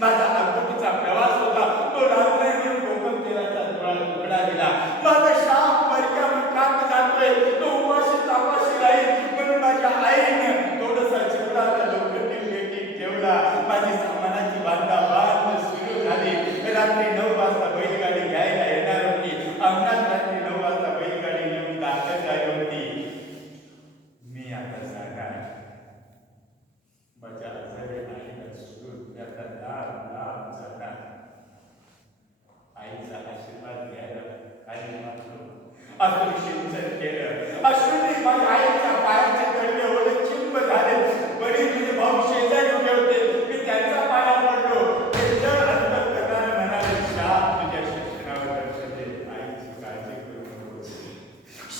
माझा आकृतीचा प्रवास होता तो रात्री म्हणून कोकम तेलाचा तुकडा दिला. माझा शाप परक्या कात जातोय तो उपाशी तापाशी राहील म्हणून माझ्या आईनं थोडसा चिवडा त्या लोखंडी पेटीत ठेवला. माझी सामानाची बांधाबांध सुरू झाली. रात्री 9 वाजता बैलगाडी घ्यायला येणार होती. अंगणात रात्री 9 वाजता बैलगाडी येऊन दाखल झाली होती. मी आता जाणार माझ्या आजारी आईला सोडून आता लांब लांब जाणार. आईचा आशीर्वाद घ्यायला आणि मात्र असून सिंचन केलं. अश्विनी माझ्या आईच्या पायाचे तळवे ओढे चिंब झाले. वडील तुझे भाऊ शेजारी उभे होते. मी त्यांचा पाया पडलो. ते जड अंतर करणारे म्हणाले, शाप तुझ्या शिक्षणावर लक्ष दे. आईची काळजी करू नको.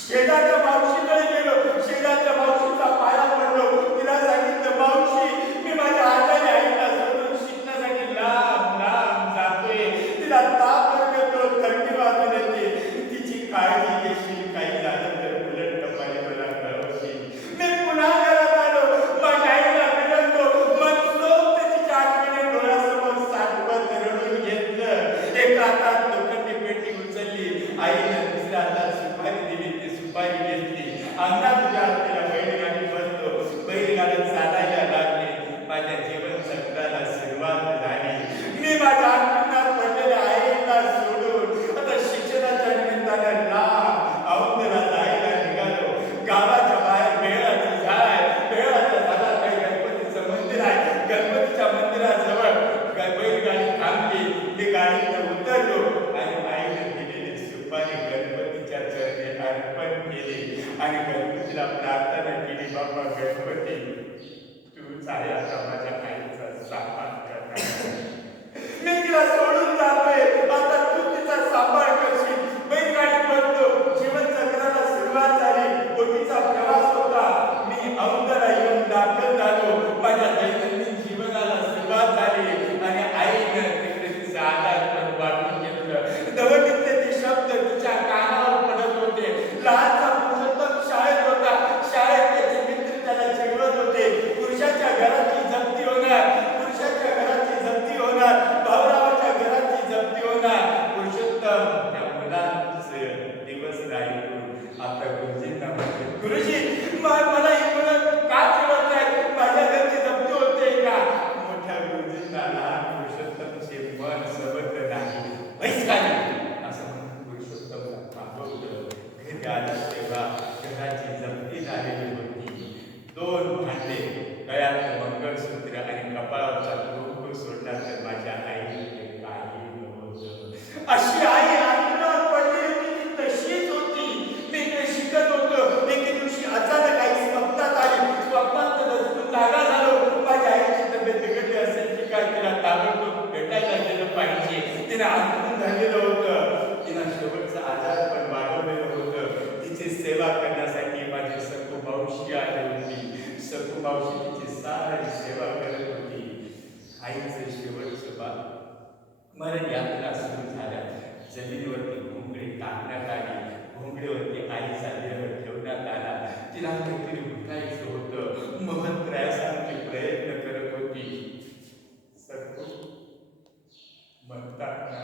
शेजारच्या मावशीकडे गेलो. शेजारच्या मावशीचा पाया पडलो. तिला सांगितलं, मावशी मी माझ्या आजारी आईला सोडून शिकण्यासाठी लांब लांब जातोय. तिला ताप येतो, थंडी वाजून येते. तिची काळजी घेशील. काही झालं तर उलट टपाली मला कळवशील. मी पुन्हा घरात आलो. माझ्या आईला विनंतो. मनसोक्त तिच्या आठवणी डोळ्यासमोर साठवत रडून घेतलं. एका हातात लोखंडी पेटी उचलली. आईने दुसऱ्या हातात सुपारी दिली. ती सुपारी घेतली. अंगणात उभ्या असलेल्या बैलगाडी बसलो. बैलगाडी चालायला लागली. माझ्या जीवन चक्राला सुरुवात झाली. मी माझ्या अंगणात पडलेल्या आईला सोडून आता शिक्षणाच्या निमित्तानं लांब औंधला जायला निघालो. गावाच्या बाहेर बेळाचं झाड आहे. बेळाच्या झाडाखाली गणपतीचं मंदिर आहे. गणपतीच्या मंदिराजवळ बैलगाडी थांबली. मी गाडीतून उतरलो आणि आईने दिलेली सुपारी गणपतीच्या चरणी अर्पण केली आणि गणपतीला प्रार्थना केली, बाबा गणपती तूच आहे आता माझ्या आईचा सांभाळ करणार. मी तिला सोडून जातोय. आता तू तिचा सांभाळ करशील. बैलगाडी बसलो. जीवन चक्राला सुरुवात झाली. बोटीचा प्रवास होता. मी औंधला येऊन दाखल झालो. माझ्या दैनंदिन जीवनाला सुरुवात झाली आणि आईनं तिकडे तिचं आधार वाटून घेतलं. दवडीतले ते शब्द तिच्या कानावर पडत होते. लहानचा पुरुषोत्तम शाळेत होता. शाळेत त्याचे मित्र त्याला चिडवत होते. पुरुषाच्या घराची जप्ती होणार. पुरुषाच्या घराची जप्ती होणार. भाऊरावाच्या घराची जप्ती होणार. पुरुषोत्तम त्या मुलांचे दिवस राहील. आता गुरुजींना म्हणते, गुरुजी मला ही मुलं का चिडवत आहेत? माझ्या घरची जप्ती होते का? मोठ्या गुरुजींना लहान पुरुषोत्तमचे मन सबत नाही. वैस्कानी असं म्हणून पुरुषोत्तमला थांबवलं. घरी आला तेव्हा घराची जप्ती झालेली होती. 2 भांडे, गळ्यातलं मंगळसूत्र आणि कपाळावरचा कुंकू सोडला तर माझ्या आईने काही नव्हतं. अशी आई अंतरावर पडली होती. ती तशीच होती. मी ते शिकत होतो. एके दिवशी अचानक आई स्वप्नात आली. स्वप्नात दचकून जागा झालो. माझ्या आईची तब्येत बिघडली असेल की काय, तिला ताबडतोब भेटायला गेलं पाहिजे. तिने अंतरून झालेलं होतं. तिला शेवटचा आजार पण वाढवलेलं होतं. तिची सेवा करण्यासाठी माझी सखू मावशी आली होती. सखू मावशी तिची सारी सेवा करत होती. आईचं शेवटचं मरण यात्रा सुरू झाल्या. जमिनीवरती घोंगडी टाकण्यात आली. घोंगडीवरती आईचा देह ठेवण्यात आला. तिला काहीतरी उठायचं होतं. महत्प्रयासांचे प्रयत्न करत होती. सखू म्हणतात ना,